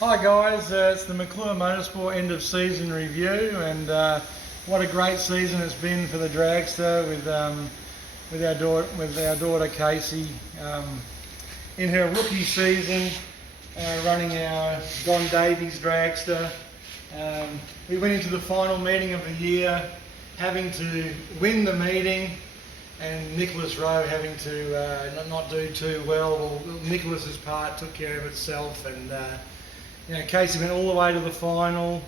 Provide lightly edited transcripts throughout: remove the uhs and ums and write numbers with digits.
Hi guys, it's the McClure Motorsport end of season review, and what a great season it's been for the dragster with our daughter Casey in her rookie season, running our Don Davies dragster. We went into the final meeting of the year having to win the meeting, and Nicholas Rowe having to not do too well. Well, Nicholas's part took care of itself, and Casey went all the way to the final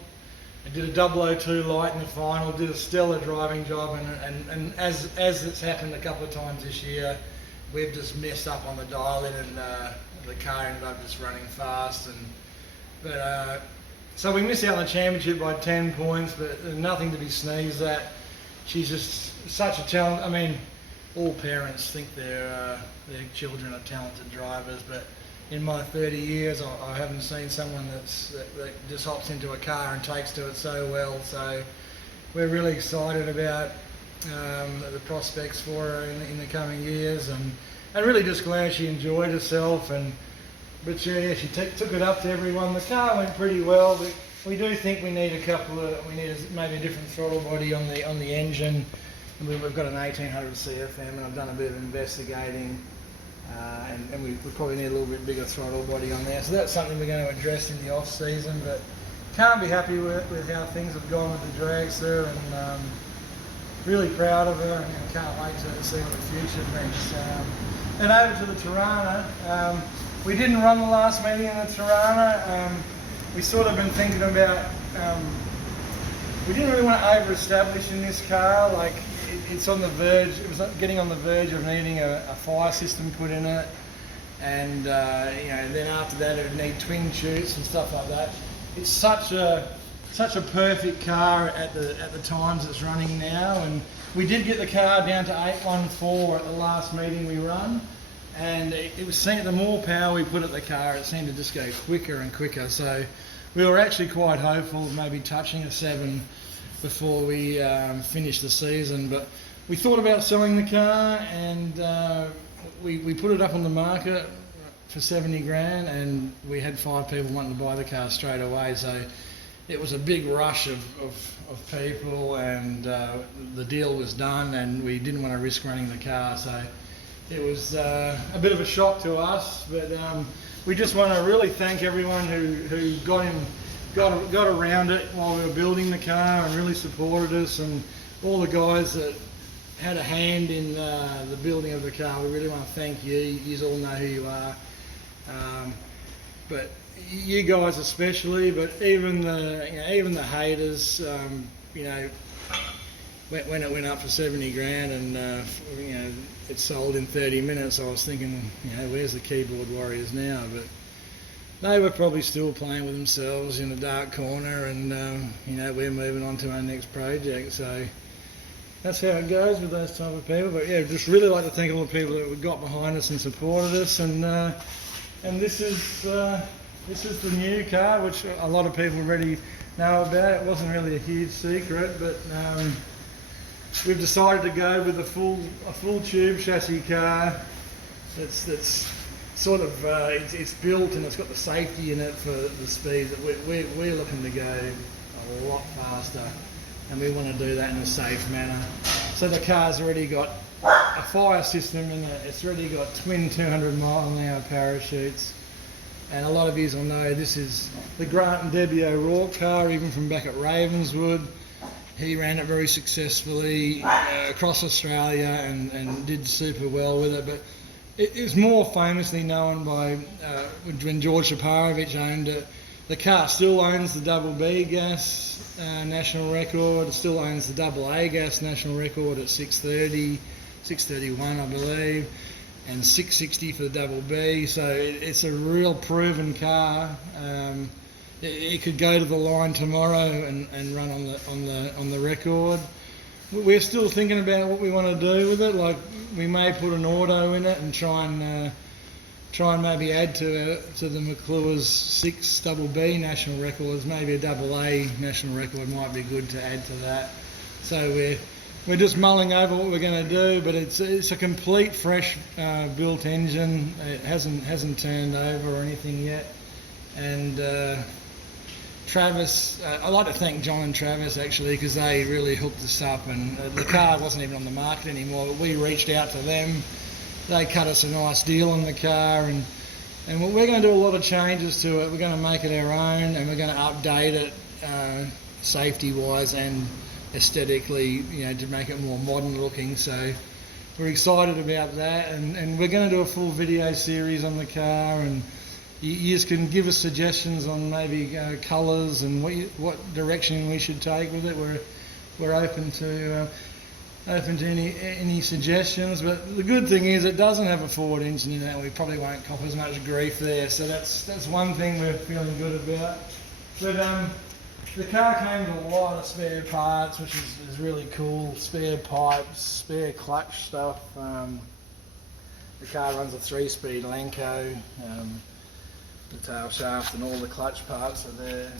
and did a 002 light in the final, did a stellar driving job, and as it's happened a couple of times this year, we've just messed up on the dial-in, and the car ended up just running fast. So we missed out on the championship by 10 points, but nothing to be sneezed at. She's just such a talent. I mean, all parents think their children are talented drivers, but in my 30 years, I haven't seen someone that just hops into a car and takes to it so well. So we're really excited about the prospects for her in the coming years, and really just glad she enjoyed herself. But she took it up to everyone. The car went pretty well, but we do think we need maybe a different throttle body on the engine. We've got an 1800 CFM, and I've done a bit of investigating. And we probably need a little bit bigger throttle body on there. So that's something we're going to address in the off season, but can't be happy with how things have gone with the dragster, and really proud of her, and can't wait to see what the future brings. And over to the Torana. We didn't run the last meeting in the Torana. We sort of been thinking about, we didn't really want to over-establish in this car. Like, it's on the verge, it was getting on the verge of needing a fire system put in it, and then after that it would need twin chutes and stuff like that. It's such a perfect car at the times it's running now, and we did get the car down to 814 at the last meeting we run, and it was the more power we put at the car, it seemed to just go quicker and quicker. So we were actually quite hopeful of maybe touching a 7 before we finished the season, but we thought about selling the car, and we put it up on the market for 70 grand, and we had 5 people wanting to buy the car straight away. So it was a big rush of people, and the deal was done, and we didn't want to risk running the car. So it was a bit of a shock to us, but we just want to really thank everyone who got around it while we were building the car and really supported us, and all the guys that had a hand in the building of the car. We really want to thank you. You all know who you are, but you guys especially. But even the haters, when it went up for 70 grand and it sold in 30 minutes, I was thinking, where's the keyboard warriors now? But they were probably still playing with themselves in a dark corner, and we're moving on to our next project. So that's how it goes with those type of people. But yeah, just really like to thank all the people that got behind us and supported us. And this is the new car, which a lot of people already know about. It wasn't really a huge secret, but we've decided to go with a full tube chassis car. That's sort of it's built, and it's got the safety in it for the speed that we're looking to go a lot faster, and we want to do that in a safe manner. So the car's already got a fire system in it. It's already got twin 200-mile-an-hour parachutes, and a lot of you will know this is the Grant and Debbie O'Rourke car, even from back at Ravenswood. He ran it very successfully across Australia and did super well with it. But it is more famously known by when George Shaparovich owned it. The car still owns the double B gas national record. It still owns the double A gas national record at 630, 631 I believe, and 660 for the double B. So it's a real proven car. It could go to the line tomorrow and run on the record. We're still thinking about what we want to do with it. Like, we may put an auto in it and try and maybe add to the McClure's 6 double B national records. Maybe a double A national record might be good to add to that. So we're just mulling over what we're going to do, but it's a complete fresh built engine. It hasn't turned over or anything yet. and Travis, I'd like to thank John and Travis actually, because they really hooked us up, and the car wasn't even on the market anymore, but we reached out to them. They cut us a nice deal on the car, and we're going to do a lot of changes to it. We're going to make it our own, and we're going to update it safety wise and aesthetically, to make it more modern looking. So we're excited about that, and we're going to do a full video series on the car, and you just can give us suggestions on maybe colours and what direction we should take with it. We're open to any suggestions, but the good thing is it doesn't have a Ford engine in it, and we probably won't cop as much grief there. So that's one thing we're feeling good about. But the car came with a lot of spare parts, which is really cool. Spare pipes, spare clutch stuff. The car runs a 3-speed Lenco. The tail shaft and all the clutch parts are there.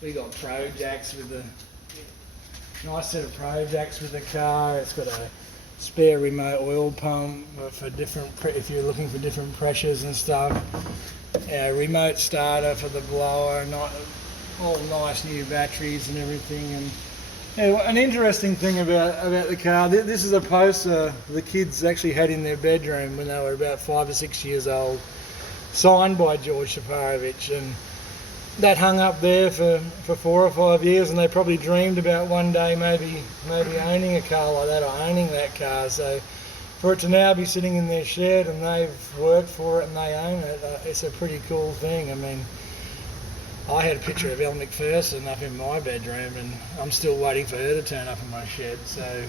We got Pro Jacks with the nice set of Pro Jacks with the car. It's got a spare remote oil pump for different, if you're looking for different pressures and stuff. A remote starter for the blower. All nice new batteries and everything. And an interesting thing about the car. This is a poster the kids actually had in their bedroom when they were about 5 or 6 years old, signed by George Shaparovich, and that hung up there for 4 or 5 years, and they probably dreamed about one day maybe owning a car like that, or owning that car. So for it to now be sitting in their shed and they've worked for it and they own it, it's a pretty cool thing. I mean, I had a picture of Elle McPherson up in my bedroom, and I'm still waiting for her to turn up in my shed. So,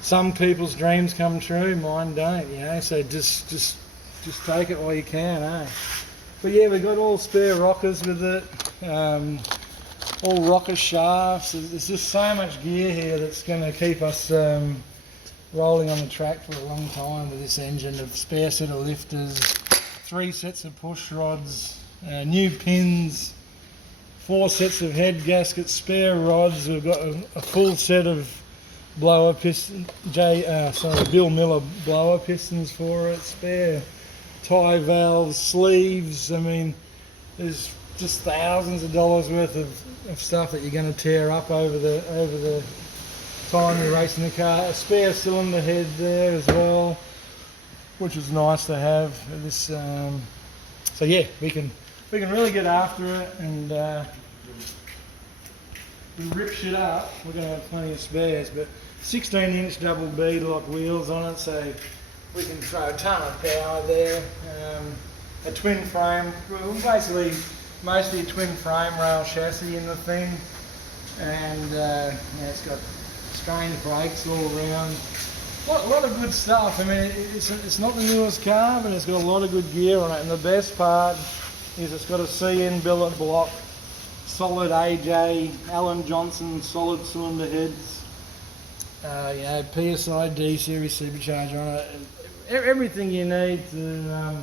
some people's dreams come true, mine don't, so just take it while you can, eh? But yeah, we've got all spare rockers with it, all rocker shafts. There's just so much gear here that's going to keep us rolling on the track for a long time with this engine. Of spare set of lifters, 3 sets of push rods, new pins, 4 sets of head gaskets, spare rods. We've got a full set of blower piston, Bill Miller blower pistons for it, spare tie valves, sleeves. I mean, there's just thousands of dollars worth of stuff that you're going to tear up over the time you're racing the car. A spare cylinder head there as well, which is nice to have. This, so yeah, we can really get after it, and we rip shit up. We're going to have plenty of spares, but 16-inch double bead-lock wheels on it, so we can throw a ton of power there. A twin frame, basically mostly a twin frame rail chassis in the thing, and it's got strange brakes all around. A lot of good stuff. I mean, it's not the newest car, but it's got a lot of good gear on it, and the best part is it's got a CN billet block, solid AJ, Alan Johnson solid cylinder heads, PSI D series supercharger on it. Everything you need to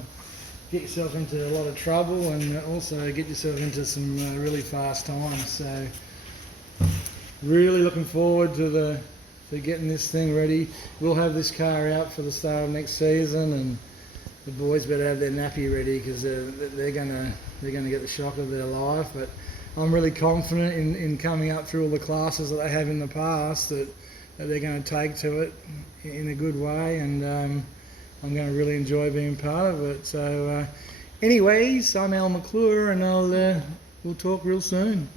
get yourself into a lot of trouble, and also get yourself into some really fast times. So really looking forward to getting this thing ready. We'll have this car out for the start of next season, and the boys better have their nappy ready, because they're gonna get the shock of their life. But I'm really confident in coming up through all the classes that they have in the past, that they're going to take to it in a good way, and I'm going to really enjoy being part of it. So anyways, I'm Al McClure, and we'll talk real soon.